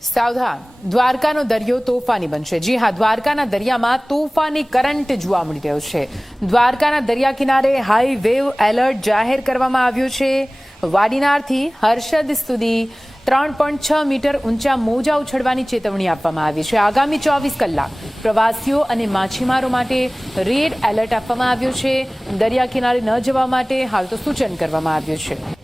સાવધાન, દ્વારકાનો દરિયો તોફાની બનશે। જી હા, દ્વારકાના દરિયામાં તોફાની કરંટ જોવા મળી રહ્યો છે। દ્વારકાના દરિયા કિનારે હાઈ વેવ એલર્ટ જાહેર કરવામાં આવ્યું છે। વાડીનારથી હર્ષદ સુધી 3.6 મીટર ઊંચા મોજા ઉછળવાની ચેતવણી આપવામાં આવી છે। આગામી 24 કલાક પ્રવાસીઓ અને માછીમારો માટે રેડ એલર્ટ આપવામાં આવ્યું છે। દરિયા કિનારે ન જવા માટે હાલ તો સૂચન કરવામાં આવ્યું છે।